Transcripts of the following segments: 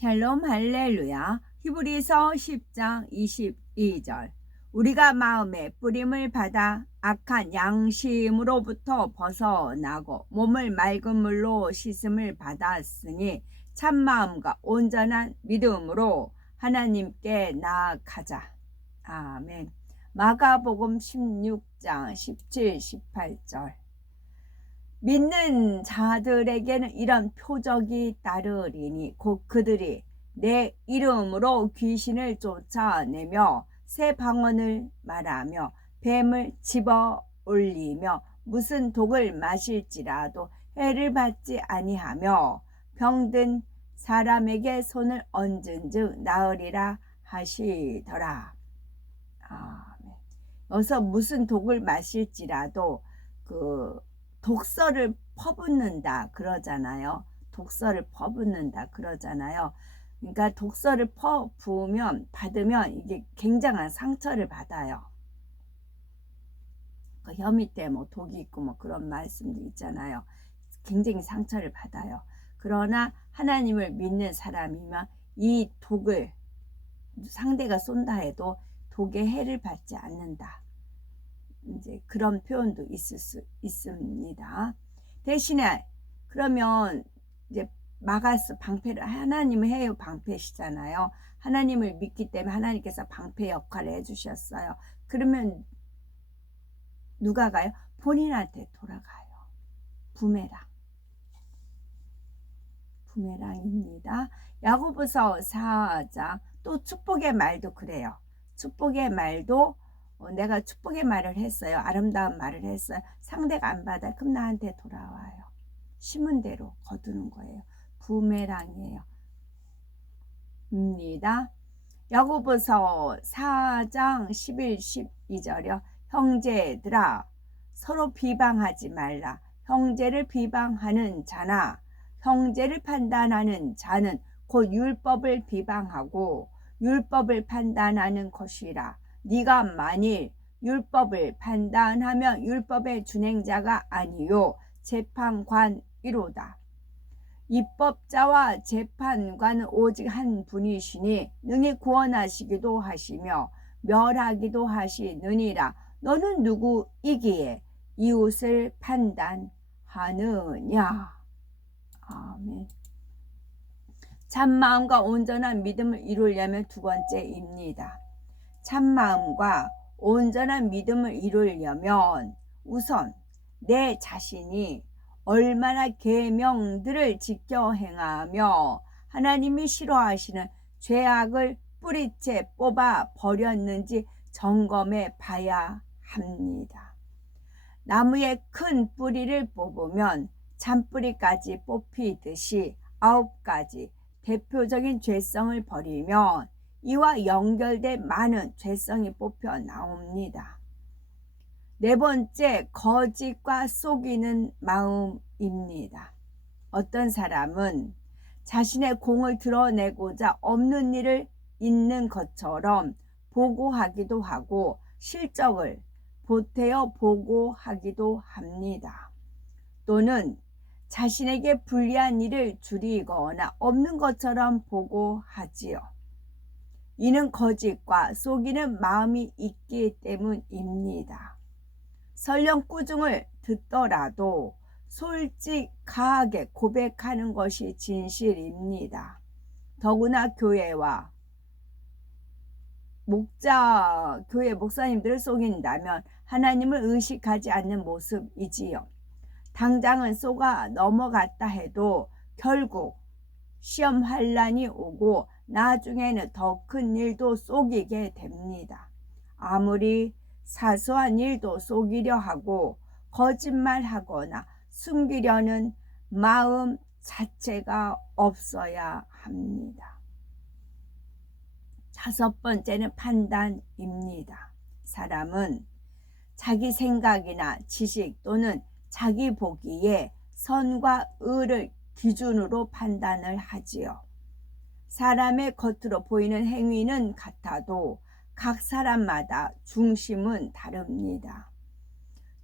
샬롬 할렐루야. 히브리서 10장 22절. 우리가 마음에 뿌림을 받아 악한 양심으로부터 벗어나고 몸을 맑은 물로 씻음을 받았으니 참마음과 온전한 믿음으로 하나님께 나아가자. 아멘. 마가복음 16장 17, 18절. 믿는 자들에게는 이런 표적이 따르리니 곧 그들이 내 이름으로 귀신을 쫓아내며 새 방언을 말하며 뱀을 집어 올리며 무슨 독을 마실지라도 해를 받지 아니하며 병든 사람에게 손을 얹은즉 나으리라 하시더라. 아멘. 여기서 무슨 독을 마실지라도 독서를 퍼붓는다 그러잖아요. 독서를 퍼붓는다 그러잖아요. 그러니까 독서를 받으면 이게 굉장한 상처를 받아요. 그 혀 밑에 뭐 독이 있고 뭐 그런 말씀도 있잖아요. 굉장히 상처를 받아요. 그러나 하나님을 믿는 사람이면 이 독을 상대가 쏜다 해도 독의 해를 받지 않는다. 이제 그런 표현도 있을 수 있습니다. 대신에 그러면 이제 마가스 방패를 하나님은 해요 방패시잖아요. 하나님을 믿기 때문에 하나님께서 방패 역할을 해주셨어요. 그러면 누가 가요? 본인한테 돌아가요. 부메랑입니다. 야고보서 4장 또 축복의 말도 그래요. 축복의 말도 내가 축복의 말을 했어요. 아름다운 말을 했어요. 상대가 안 받아. 그럼 나한테 돌아와요. 심은 대로 거두는 거예요. 부메랑이에요. 입니다. 야고보서 4장 11, 12절이요. 형제들아 서로 비방하지 말라. 형제를 비방하는 자나 형제를 판단하는 자는 곧 율법을 비방하고 율법을 판단하는 것이라. 네가 만일 율법을 판단하면 율법의 준행자가 아니요 재판관이로다. 입법자와 재판관은 오직 한 분이시니 능히 구원하시기도 하시며 멸하기도 하시느니라. 너는 누구이기에 이웃을 판단하느냐. 아멘. 참마음과 온전한 믿음을 이루려면 두 번째입니다. 참마음과 온전한 믿음을 이루려면 우선 내 자신이 얼마나 계명들을 지켜 행하며 하나님이 싫어하시는 죄악을 뿌리째 뽑아 버렸는지 점검해 봐야 합니다. 나무의 큰 뿌리를 뽑으면 잔뿌리까지 뽑히듯이 9가지 대표적인 죄성을 버리면 이와 연결된 많은 죄성이 뽑혀 나옵니다. 네 번째, 거짓과 속이는 마음입니다. 어떤 사람은 자신의 공을 드러내고자 없는 일을 있는 것처럼 보고하기도 하고 실적을 보태어 보고하기도 합니다. 또는 자신에게 불리한 일을 줄이거나 없는 것처럼 보고하지요. 이는 거짓과 속이는 마음이 있기 때문입니다. 설령 꾸중을 듣더라도 솔직하게 고백하는 것이 진실입니다. 더구나 교회 목사님들을 속인다면 하나님을 의식하지 않는 모습이지요. 당장은 속아 넘어갔다 해도 결국 시험 환란이 오고 나중에는 더 큰 일도 속이게 됩니다. 아무리 사소한 일도 속이려 하고 거짓말하거나 숨기려는 마음 자체가 없어야 합니다. 다섯 번째는 판단입니다. 사람은 자기 생각이나 지식 또는 자기 보기에 선과 의를 기준으로 판단을 하지요. 사람의 겉으로 보이는 행위는 같아도 각 사람마다 중심은 다릅니다.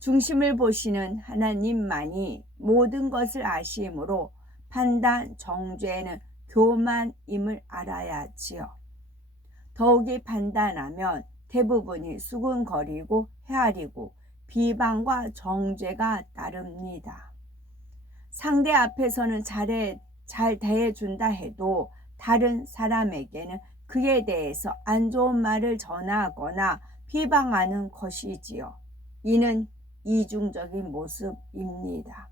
중심을 보시는 하나님만이 모든 것을 아심으로 판단 정죄는 교만임을 알아야지요. 더욱이 판단하면 대부분이 수군거리고 헤아리고 비방과 정죄가 따릅니다. 상대 앞에서는 잘 대해준다 해도 다른 사람에게는 그에 대해서 안 좋은 말을 전하거나 비방하는 것이지요. 이는 이중적인 모습입니다.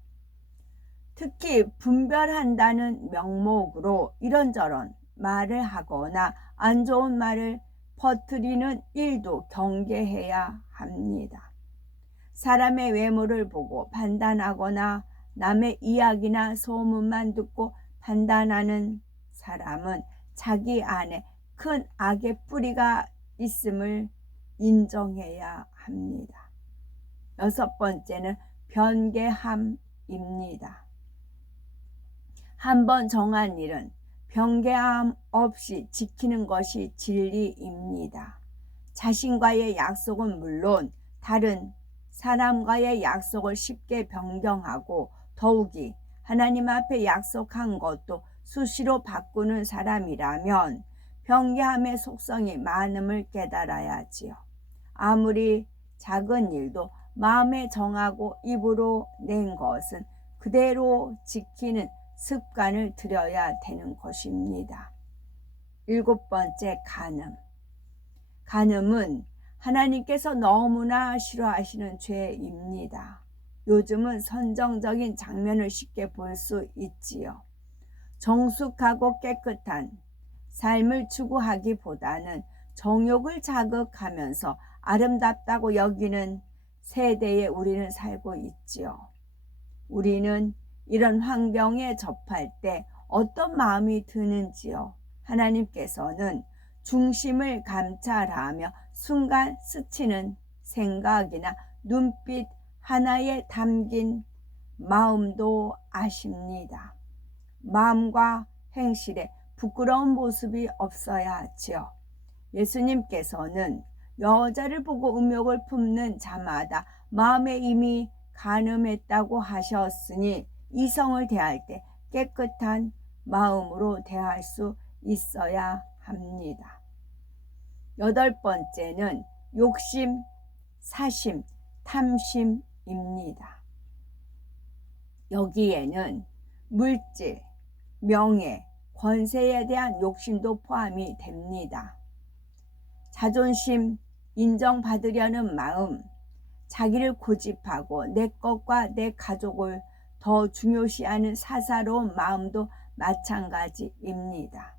특히 분별한다는 명목으로 이런저런 말을 하거나 안 좋은 말을 퍼뜨리는 일도 경계해야 합니다. 사람의 외모를 보고 판단하거나 남의 이야기나 소문만 듣고 판단하는 사람은 자기 안에 큰 악의 뿌리가 있음을 인정해야 합니다. 6번째는 변개함입니다. 한번 정한 일은 변개함 없이 지키는 것이 진리입니다. 자신과의 약속은 물론 다른 사람과의 약속을 쉽게 변경하고 더욱이 하나님 앞에 약속한 것도 수시로 바꾸는 사람이라면 변개함의 속성이 많음을 깨달아야지요. 아무리 작은 일도 마음에 정하고 입으로 낸 것은 그대로 지키는 습관을 들여야 되는 것입니다. 7번째, 간음. 간음은 하나님께서 너무나 싫어하시는 죄입니다. 요즘은 선정적인 장면을 쉽게 볼 수 있지요. 정숙하고 깨끗한 삶을 추구하기보다는 정욕을 자극하면서 아름답다고 여기는 세대에 우리는 살고 있지요. 우리는 이런 환경에 접할 때 어떤 마음이 드는지요. 하나님께서는 중심을 감찰하며 순간 스치는 생각이나 눈빛 하나에 담긴 마음도 아십니다. 마음과 행실에 부끄러운 모습이 없어야 하지요. 예수님께서는 여자를 보고 음욕을 품는 자마다 마음에 이미 간음했다고 하셨으니 이성을 대할 때 깨끗한 마음으로 대할 수 있어야 합니다. 8번째는 욕심, 사심, 탐심입니다. 여기에는 물질, 명예, 권세에 대한 욕심도 포함이 됩니다. 자존심, 인정받으려는 마음, 자기를 고집하고 내 것과 내 가족을 더 중요시하는 사사로운 마음도 마찬가지입니다.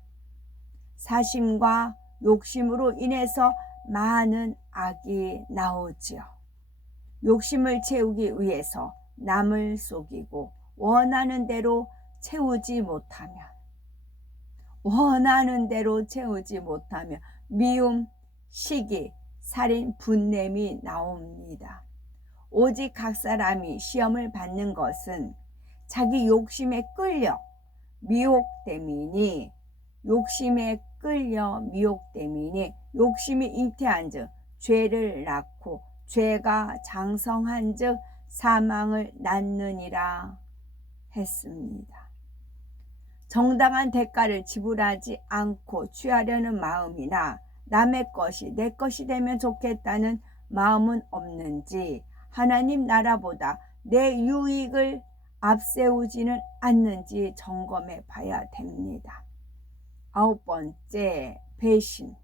사심과 욕심으로 인해서 많은 악이 나오지요. 욕심을 채우기 위해서 남을 속이고 원하는 대로 채우지 못하면 미움, 시기, 살인, 분냄이 나옵니다. 오직 각 사람이 시험을 받는 것은 자기 욕심에 끌려 미혹 때문이니 욕심이 잉태한즉 죄를 낳고 죄가 장성한즉 사망을 낳느니라 했습니다. 정당한 대가를 지불하지 않고 취하려는 마음이나 남의 것이 내 것이 되면 좋겠다는 마음은 없는지 하나님 나라보다 내 유익을 앞세우지는 않는지 점검해 봐야 됩니다. 9번째, 배신.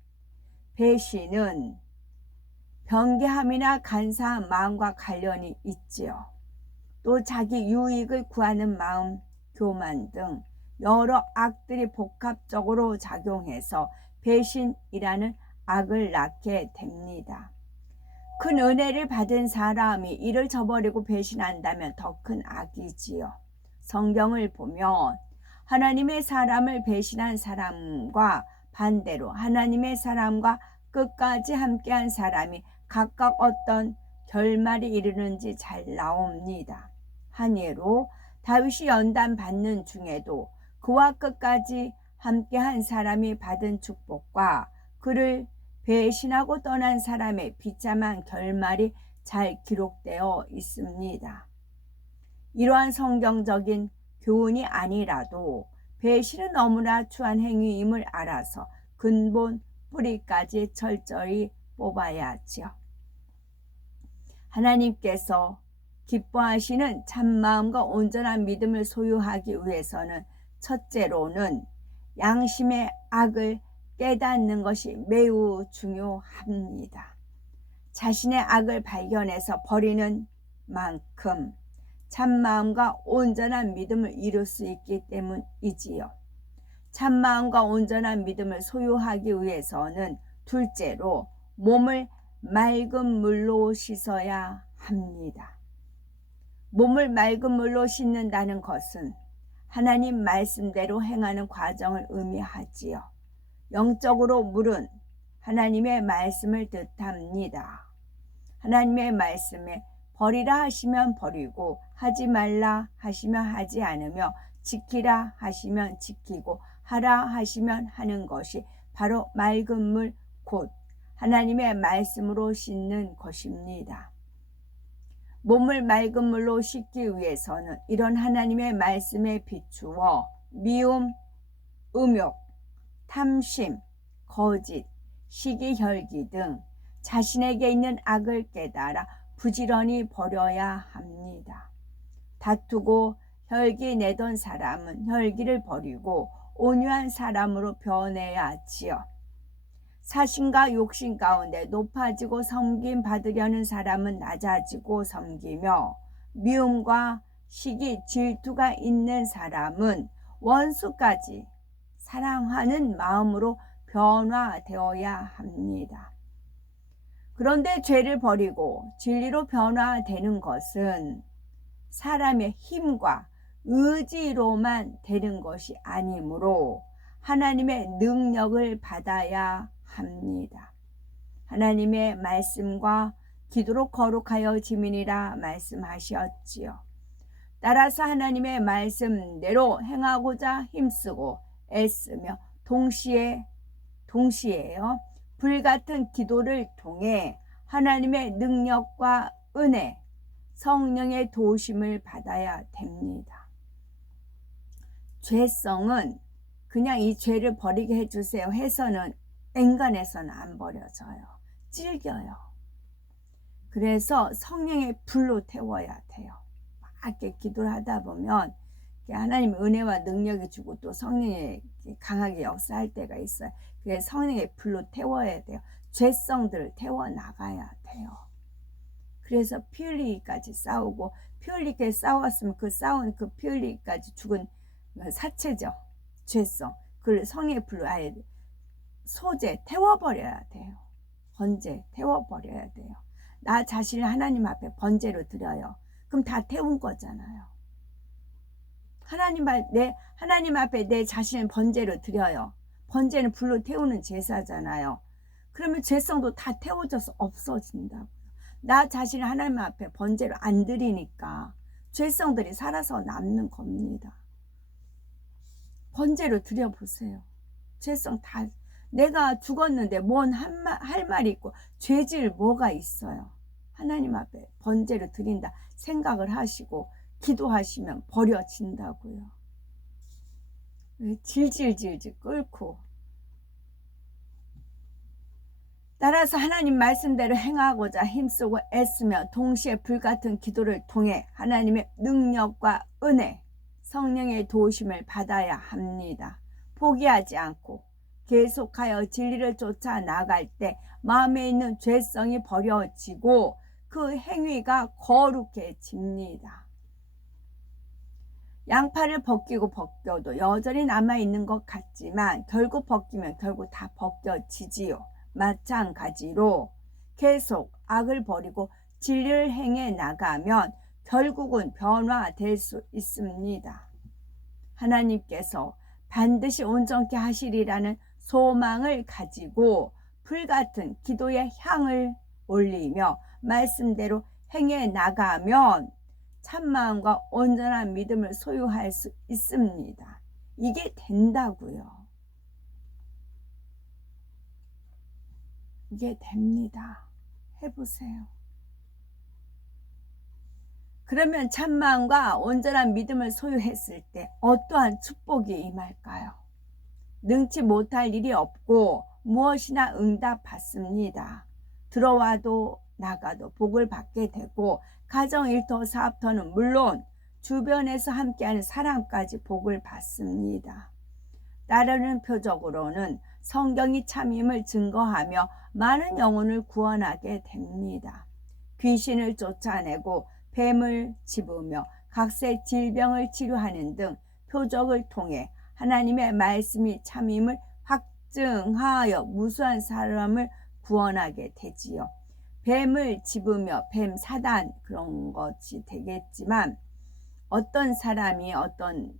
배신은 변개함이나 간사한 마음과 관련이 있지요. 또 자기 유익을 구하는 마음, 교만 등 여러 악들이 복합적으로 작용해서 배신이라는 악을 낳게 됩니다. 큰 은혜를 받은 사람이 이를 저버리고 배신한다면 더 큰 악이지요. 성경을 보면 하나님의 사람을 배신한 사람과 반대로 하나님의 사람과 끝까지 함께한 사람이 각각 어떤 결말이 이르는지 잘 나옵니다. 한 예로 다윗이 연단 받는 중에도 그와 끝까지 함께한 사람이 받은 축복과 그를 배신하고 떠난 사람의 비참한 결말이 잘 기록되어 있습니다. 이러한 성경적인 교훈이 아니라도 배신은 너무나 추한 행위임을 알아서 근본 뿌리까지 철저히 뽑아야 하지요. 하나님께서 기뻐하시는 참마음과 온전한 믿음을 소유하기 위해서는 첫째로는 양심의 악을 깨닫는 것이 매우 중요합니다. 자신의 악을 발견해서 버리는 만큼 참마음과 온전한 믿음을 이룰 수 있기 때문이지요. 참마음과 온전한 믿음을 소유하기 위해서는 둘째로 몸을 맑은 물로 씻어야 합니다. 몸을 맑은 물로 씻는다는 것은 하나님 말씀대로 행하는 과정을 의미하지요. 영적으로 물은 하나님의 말씀을 뜻합니다. 하나님의 말씀에 버리라 하시면 버리고 하지 말라 하시면 하지 않으며 지키라 하시면 지키고 하라 하시면 하는 것이 바로 맑은 물 곧 하나님의 말씀으로 씻는 것입니다. 몸을 맑은 물로 씻기 위해서는 이런 하나님의 말씀에 비추어 미움, 음욕, 탐심, 거짓, 시기, 혈기 등 자신에게 있는 악을 깨달아 부지런히 버려야 합니다. 다투고 혈기 내던 사람은 혈기를 버리고 온유한 사람으로 변해야 하지요. 사심과 욕심 가운데 높아지고 섬김 받으려는 사람은 낮아지고 섬기며 미움과 시기, 질투가 있는 사람은 원수까지 사랑하는 마음으로 변화되어야 합니다. 그런데 죄를 버리고 진리로 변화되는 것은 사람의 힘과 의지로만 되는 것이 아니므로 하나님의 능력을 받아야 합니다. 하나님의 말씀과 기도로 거룩하여 지민이라 말씀하셨지요. 따라서 하나님의 말씀대로 행하고자 힘쓰고 애쓰며 동시에요. 불같은 기도를 통해 하나님의 능력과 은혜, 성령의 도우심을 받아야 됩니다. 죄성은 그냥 이 죄를 버리게 해주세요 해서는 앵간해서는 안 버려져요. 찔겨요. 그래서 성령의 불로 태워야 돼요. 막 이렇게 기도를 하다 보면 하나님의 은혜와 능력이 주고 또 성령이 강하게 역사할 때가 있어요. 그래서 성령의 불로 태워야 돼요. 죄성들을 태워나가야 돼요. 그래서 피 흘리기까지 싸우고 피 흘리게 싸웠으면 그 싸운 그 피 흘리기까지 죽은 사체죠. 죄성. 그걸 성령의 불로 아예 소재 태워버려야 돼요. 번제 태워버려야 돼요. 나 자신을 하나님 앞에 번제로 드려요. 그럼 다 태운 거잖아요. 하나님 앞에 내 자신을 번제로 드려요. 번제는 불로 태우는 제사잖아요. 그러면 죄성도 다 태워져서 없어진다고요. 나 자신을 하나님 앞에 번제로 안 드리니까 죄성들이 살아서 남는 겁니다. 번제로 드려보세요. 죄성 다 내가 죽었는데 뭔 할 말이 있고 죄질 뭐가 있어요. 하나님 앞에 번제로 드린다 생각을 하시고 기도하시면 버려진다고요. 질질질질 끓고 따라서 하나님 말씀대로 행하고자 힘쓰고 애쓰며 동시에 불같은 기도를 통해 하나님의 능력과 은혜, 성령의 도우심을 받아야 합니다. 포기하지 않고 계속하여 진리를 쫓아 나갈 때 마음에 있는 죄성이 버려지고 그 행위가 거룩해집니다. 양파를 벗겨도 여전히 남아있는 것 같지만 결국 벗기면 결국 다 벗겨지지요. 마찬가지로 계속 악을 버리고 진리를 행해 나가면 결국은 변화될 수 있습니다. 하나님께서 반드시 온전케 하시리라는 소망을 가지고 불같은 기도의 향을 올리며 말씀대로 행해 나가면 참마음과 온전한 믿음을 소유할 수 있습니다. 이게 된다고요. 이게 됩니다. 해보세요. 그러면 참마음과 온전한 믿음을 소유했을 때 어떠한 축복이 임할까요? 능치 못할 일이 없고 무엇이나 응답받습니다. 들어와도 나가도 복을 받게 되고 가정, 일터, 사업터는 물론 주변에서 함께하는 사람까지 복을 받습니다. 따르는 표적으로는 성경이 참임을 증거하며 많은 영혼을 구원하게 됩니다. 귀신을 쫓아내고 뱀을 집으며 각세 질병을 치료하는 등 표적을 통해 하나님의 말씀이 참임을 확증하여 무수한 사람을 구원하게 되지요. 뱀을 집으며 뱀 사단 그런 것이 되겠지만 어떤 사람이 어떤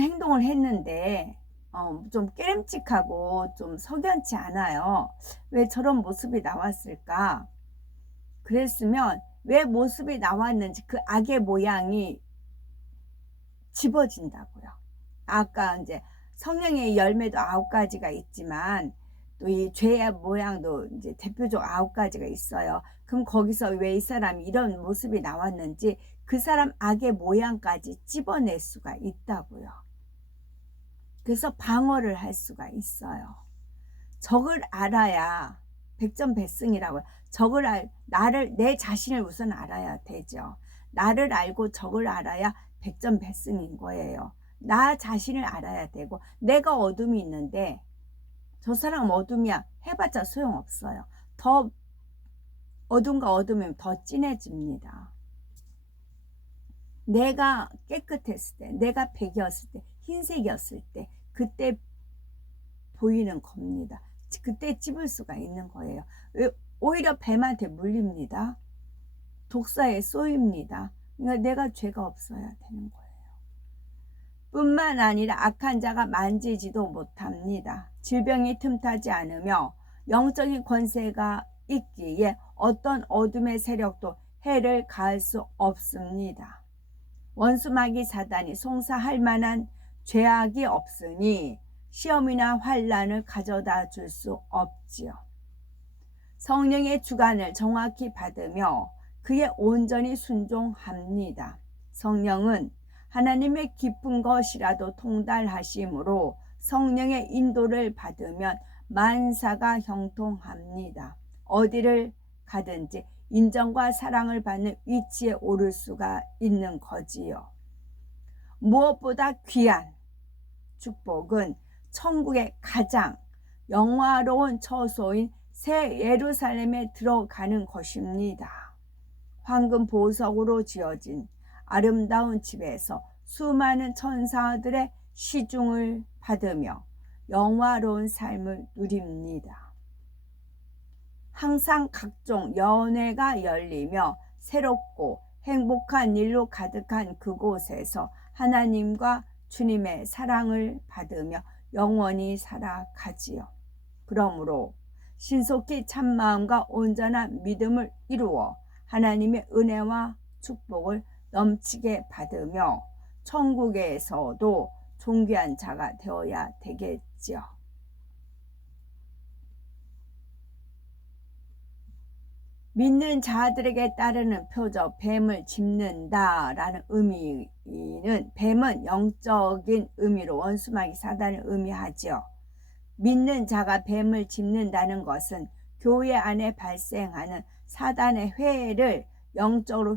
행동을 했는데 좀 깨름칙하고 좀 석연치 않아요. 왜 저런 모습이 나왔을까? 그랬으면 왜 모습이 나왔는지 그 악의 모양이 집어진다고요. 아까 이제 성령의 열매도 9가지가 있지만 또 이 죄의 모양도 이제 대표적 9가지가 있어요. 그럼 거기서 왜 이 사람이 이런 모습이 나왔는지 그 사람 악의 모양까지 찝어낼 수가 있다고요. 그래서 방어를 할 수가 있어요. 적을 알아야 백전백승이라고요. 내 자신을 우선 알아야 되죠. 나를 알고 적을 알아야 백전백승인 거예요. 나 자신을 알아야 되고 내가 어둠이 있는데 저 사람 어둠이야 해봤자 소용없어요. 더 어둠과 어둠이면 더 진해집니다. 내가 깨끗했을 때, 내가 백이었을 때, 흰색이었을 때 그때 보이는 겁니다. 그때 찝을 수가 있는 거예요. 오히려 뱀한테 물립니다. 독사에 쏘입니다. 그러니까 내가 죄가 없어야 되는 거예요. 뿐만 아니라 악한 자가 만지지도 못합니다. 질병이 틈타지 않으며 영적인 권세가 있기에 어떤 어둠의 세력도 해를 가할 수 없습니다. 원수마귀 사단이 송사할 만한 죄악이 없으니 시험이나 환난을 가져다 줄 수 없지요. 성령의 주관을 정확히 받으며 그에 온전히 순종합니다. 성령은 하나님의 깊은 것이라도 통달하심으로 성령의 인도를 받으면 만사가 형통합니다. 어디를 가든지 인정과 사랑을 받는 위치에 오를 수가 있는 거지요. 무엇보다 귀한 축복은 천국의 가장 영화로운 처소인 새 예루살렘에 들어가는 것입니다. 황금 보석으로 지어진 아름다운 집에서 수많은 천사들의 시중을 받으며 영화로운 삶을 누립니다. 항상 각종 연회가 열리며 새롭고 행복한 일로 가득한 그곳에서 하나님과 주님의 사랑을 받으며 영원히 살아가지요. 그러므로 신속히 참마음과 온전한 믿음을 이루어 하나님의 은혜와 축복을 넘치게 받으며 천국에서도 존귀한 자가 되어야 되겠지요. 믿는 자들에게 따르는 표적 뱀을 짚는다 라는 의미는 뱀은 영적인 의미로 원수마귀 사단을 의미하죠. 믿는 자가 뱀을 짚는다는 것은 교회 안에 발생하는 사단의 회를 영적으로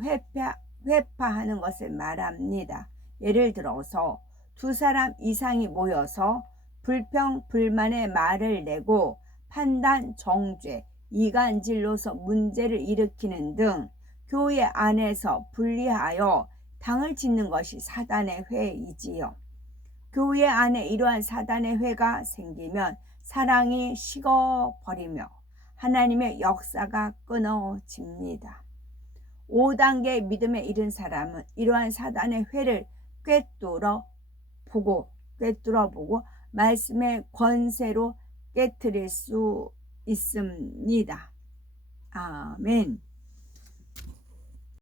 회파하는 것을 말합니다. 예를 들어서 두 사람 이상이 모여서 불평 불만의 말을 내고 판단 정죄 이간질로서 문제를 일으키는 등 교회 안에서 분리하여 당을 짓는 것이 사단의 회이지요. 교회 안에 이러한 사단의 회가 생기면 사랑이 식어버리며 하나님의 역사가 끊어집니다. 5단계 믿음에 이른 사람은 이러한 사단의 회를 꿰뚫어 보고 말씀의 권세로 깨트릴 수 있습니다. 아멘.